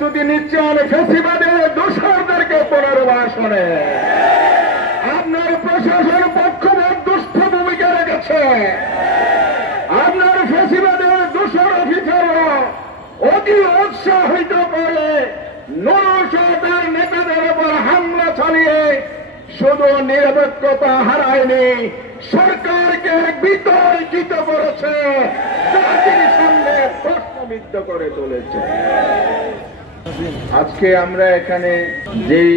প্রস্তুতি নিচ্ছেন ফ্যাসিবাদের দোষরদেরকে পুনর্বাসনে। আপনার প্রশাসন পক্ষপাত দুষ্ট ভূমিকা রেখেছে। আপনার ফ্যাসিবাদের দোষর অফিসাররা অতি উৎসাহিত করে নরসরকার নেতাদের উপর হামলা চালিয়ে শুধু নিরপেক্ষতা হারায়নি, সরকারকে বিতর্কিত করেছে, জাতির সামনে প্রশ্নবিদ্ধ করে তুলেছে। আজকে আমরা এখানে যেই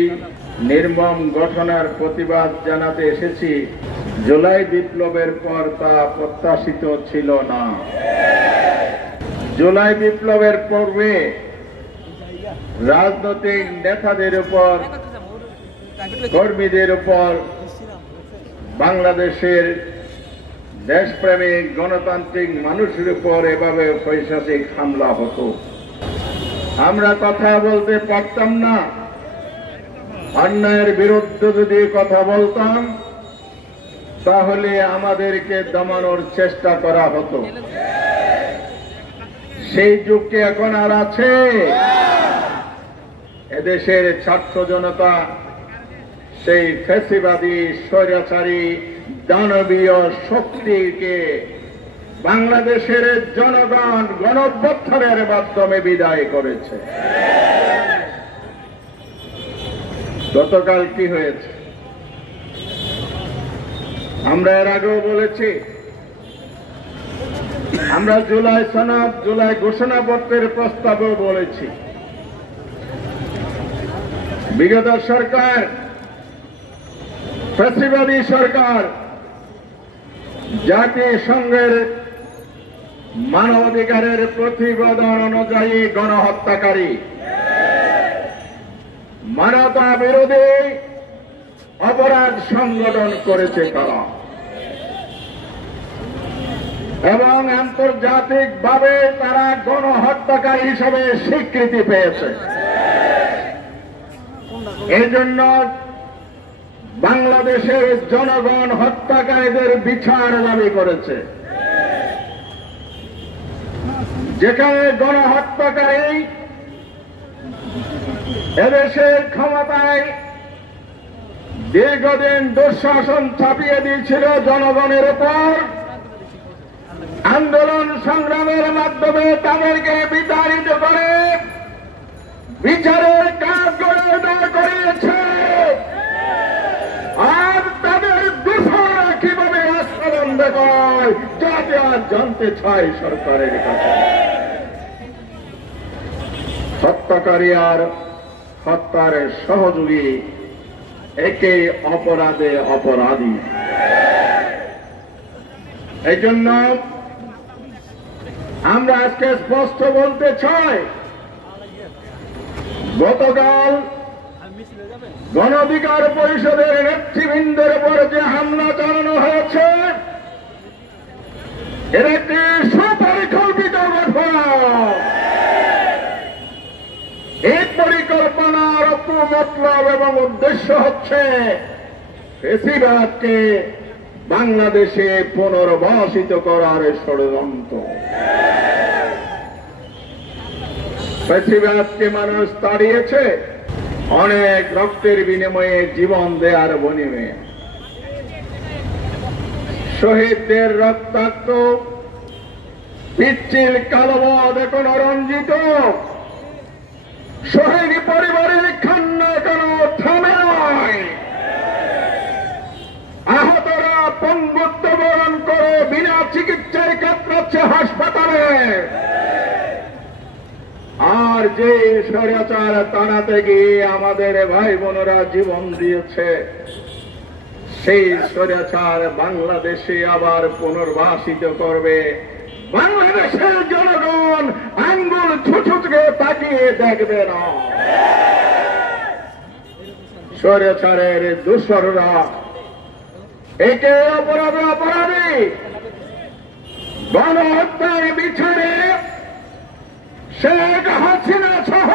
নির্মম ঘটনার প্রতিবাদ জানাতে এসেছি, জুলাই বিপ্লবের পর তা প্রত্যাশিত ছিল না। জুলাই বিপ্লবের পূর্বে রাজনৈতিক নেতাদের উপর, কর্মীদের উপর, বাংলাদেশের দেশপ্রেমিক গণতান্ত্রিক মানুষের উপর এভাবে পৈশাচিক হামলা হতো। আমরা কথা বলতে পারতাম না। অন্যায়ের বিরুদ্ধে যদি কথা বলতাম তাহলে আমাদেরকে দমানোর চেষ্টা করা হতো। সেই যুগ কি এখন আর আছে? এদেশের ছাত্র জনতা সেই ফ্যাসিবাদী স্বৈরাচারী দানবীয় শক্তিকে বাংলাদেশের জনগণ গণঅভ্যুত্থানের মাধ্যমে বিদায় করেছে। গতকাল কি হয়েছে আমরা এর আগেও বলেছি। আমরা জুলাই সনদ, জুলাই ঘোষণাপত্রের প্রস্তাবও বলেছি। বিগত সরকার, ফ্যাসিবাদী সরকার জাতিসংঘের মানবাধিকারের প্রতিবেদন অনুযায়ী গণহত্যাকারী, মানবতা বিরোধী অপরাধ সংগঠন করেছে তারা, এবং আন্তর্জাতিকভাবে তারা গণহত্যাকারী হিসেবে স্বীকৃতি পেয়েছে। এই জন্য বাংলাদেশের জনগণ হত্যাকারীদের বিচার দাবি করেছে। যেখানে গণহত্যাকারী এদেশের ক্ষমতায় দীর্ঘদিন দুঃশাসন চাপিয়ে দিয়েছিল জনগণের উপর, আন্দোলন সংগ্রামের মাধ্যমে তাদেরকে বিতাড়িত করে বিচারের কাজ করে দাঁড় করিয়েছে। আর তাদের দূষণ কিভাবে রাস্তা বন্ধ করে যাতে আর জানতে চায় সরকারের কাছে। হত্যাকারী আর হত্যার সহযোগী একে অপরাধে অপরাধী। এই জন্য আমরা আজকে স্পষ্ট বলতে চাই, গতকাল গণ অধিকার পরিষদের নেতৃবৃন্দের উপর যে হামলা চালানো হয়েছে এর একটি সুপরিকল্পিত ঘটনা। এই পরিকল্পনার মতলব এবং উদ্দেশ্য হচ্ছে ফ্যাসিবাদকে বাংলাদেশে পুনর্বাসিত করার ষড়যন্ত্র। ফ্যাসিবাদকে মানুষ তাড়িয়েছে অনেক রক্তের বিনিময়ে, জীবন দেওয়ার বিনিময়ে। শহীদদের রক্তাক্ত পিচ্ছিল কালোবাদ এখন রঞ্জিত, শহীদ পরিবারের কান্না কেন থামে নয়। আহতরা পঙ্গুত্ব বরণ করে বিনা চিকিৎসায় কাতরাচ্ছে হাসপাতালে। আর যে স্বৈরাচার তাড়াতে গিয়ে আমাদের ভাই বোনেরা জীবন দিয়েছে, সেই স্বৈরাচার বাংলাদেশে আবার পুনর্বাসিত করবে। বাংলাদেশের জনগণ আঙ্গুল ছুটে তাকিয়ে দেখবে না। স্বৈরাচারের দূষররা একে অপরাধে অপরাধী গণহত্যার বিচারে শেখ হাসিনা সহ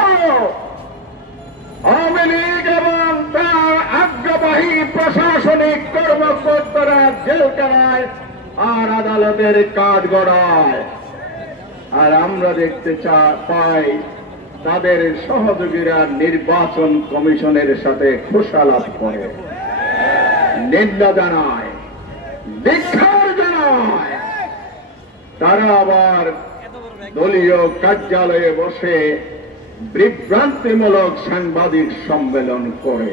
আওয়ামী লীগ এবং তার আজ্ঞাবাহী প্রশাসনিক কর্মকর্তারা জেলখানায় আর আদালতের কাজ গড়ায়। আর আমরা দেখতে পাই তাদের সহযোগীরা নির্বাচন কমিশনের সাথে খোসালাপ করে, নিন্দা জানায়, ধিক্কার জানায়। তারা আবার দলীয় কার্যালয়ে বসে বিভ্রান্তিমূলক সাংবাদিক সম্মেলন করে।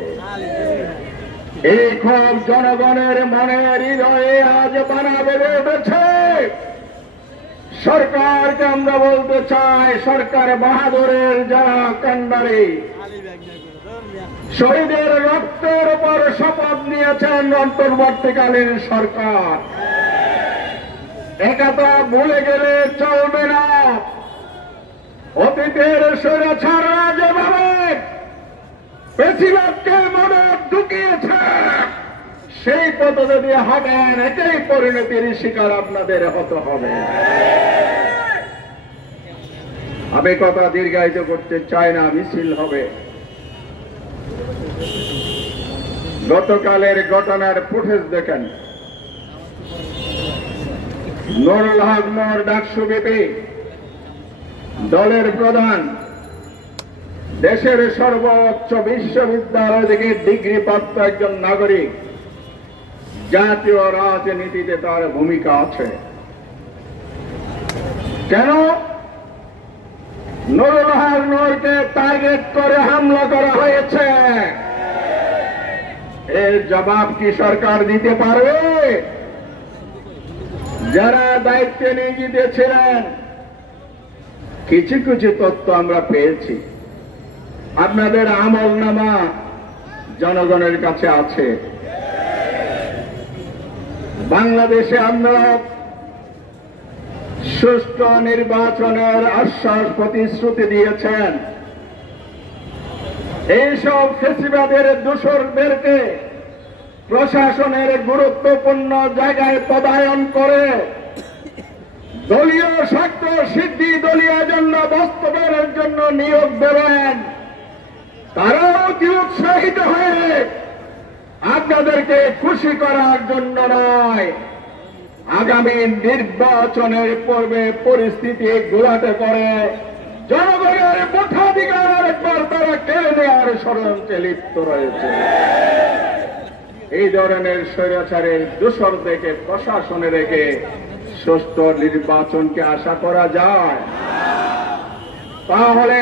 এই ক্ষোভ জনগণের মনে হৃদয়ে আজ বানা বেড়ে উঠেছে। সরকারকে আমরা বলতে চাই, সরকার বাহাদুরের যারা কান্ডারি, শহীদের রক্তের উপর শপথ নিয়েছেন অন্তর্বর্তীকালীন সরকার, একথা ভুলে গেলে চলবে না। অতীতের স্বৈরাচাররা যেভাবে বেশিরভাগকে মনে ঢুকিয়েছে, সেই পথে যদি হবেন, এটাই পরিণতির শিকার আপনাদের হতে হবে। আমি কথা দীর্ঘায়িত করতে চাই না, মিছিল হবে। গতকালের ঘটনার ফুটেজ দেখেন। নুরুল হক নূর ডাকসু বিপি, দলের প্রধান, দেশের সর্বোচ্চ বিশ্ববিদ্যালয় থেকে ডিগ্রিপ্রাপ্ত একজন নাগরিক, জাতীয় রাজনীতিতে তার ভূমিকা আছে। কেন নুরুল হক নূরকে টার্গেট করে হামলা করা হয়েছে? এর জবাব কি সরকার দিতে পারবে? যারা দায়িত্বে নিয়োজিত ছিলেন, কিছু কিছু তথ্য আমরা পেয়েছি। আপনাদের আমলনামা জনগণের কাছে আছে। বাংলাদেশে আমরা সুষ্ঠু নির্বাচনের আশ্বাস প্রতিশ্রুতি দিয়েছেন। এইসব ফেসিবাদের দোসরদেরকে প্রশাসনের গুরুত্বপূর্ণ জায়গায় পদায়ন করে দলীয় স্বার্থ সিদ্ধি, দলীয় এজেন্ডা বাস্তবায়নের জন্য নিয়োগ দেবেন। তারাও কি উৎসাহিত হয়ে আপনাদেরকে খুশি করার জন্য নয়, আগামী নির্বাচনের পূর্বে পরিস্থিতি ঘোলাটে করে জনগণের ভোটাধিকার আরেকবার তারা কেড়ে নেওয়ার ষড়যন্ত্রে লিপ্ত রয়েছে। এই ধরনের স্বৈরাচারের দোসর দেখে প্রশাসনে রেখে সুষ্ঠু নির্বাচনকে আশা করা যায়? তাহলে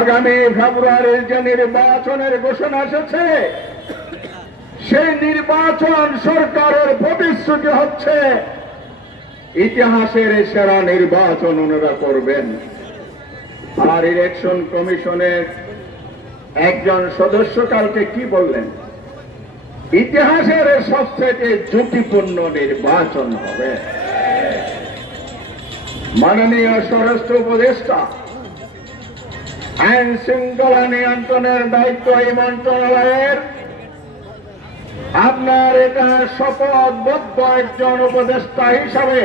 আগামী ফেব্রুয়ারির যে নির্বাচনের ঘোষণা এসেছে, সেই নির্বাচন সরকারের প্রতিশ্রুতি হচ্ছে ইতিহাসের সেরা নির্বাচন ওনারা করবেন। আর ইলেকশন কমিশনের একজন সদস্য কালকে কি বললেন? ইতিহাসের সবচেয়ে ঝুঁকিপূর্ণ নির্বাচন হবে। মাননীয় স্বরাষ্ট্র উপদেষ্টা, আইন শৃঙ্খলা নিয়ন্ত্রণের দায়িত্ব এই মন্ত্রণালয়ের। আপনার এটা শপথবদ্ধ একজন উপদেষ্টা হিসাবে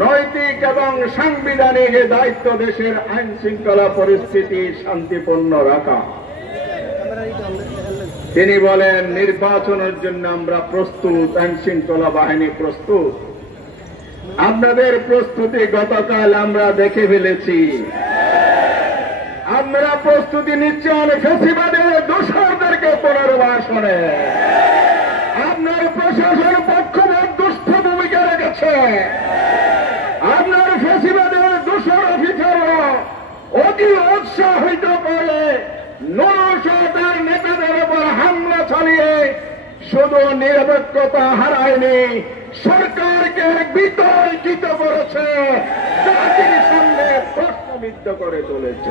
নৈতিক এবং সাংবিধানিক দায়িত্ব দেশের আইন শৃঙ্খলা পরিস্থিতি শান্তিপূর্ণ রাখা। তিনি বলেন, নির্বাচনের জন্য আমরা প্রস্তুত, আইন শৃঙ্খলা বাহিনী প্রস্তুত। আপনাদের প্রস্তুতি গতকাল আমরা দেখে ফেলেছি। আপনারা প্রস্তুতি নিচ্ছেন ফেসিবাদের দোসরদেরকে পুনর্বাসনে। আপনার প্রশাসন পক্ষপাত দুষ্ট ভূমিকা রেখেছে। আপনার ফেসিবাদের দোসর অফিসাররা অতি উৎসাহিত করে নৌসেনার নেতাদের উপর হামলা চালিয়ে শুধু নিরপেক্ষতা হারায়নি, সরকারকে বিতর্কিত করেছে, জাতির সামনে প্রশ্নবিদ্ধ করে তুলেছে।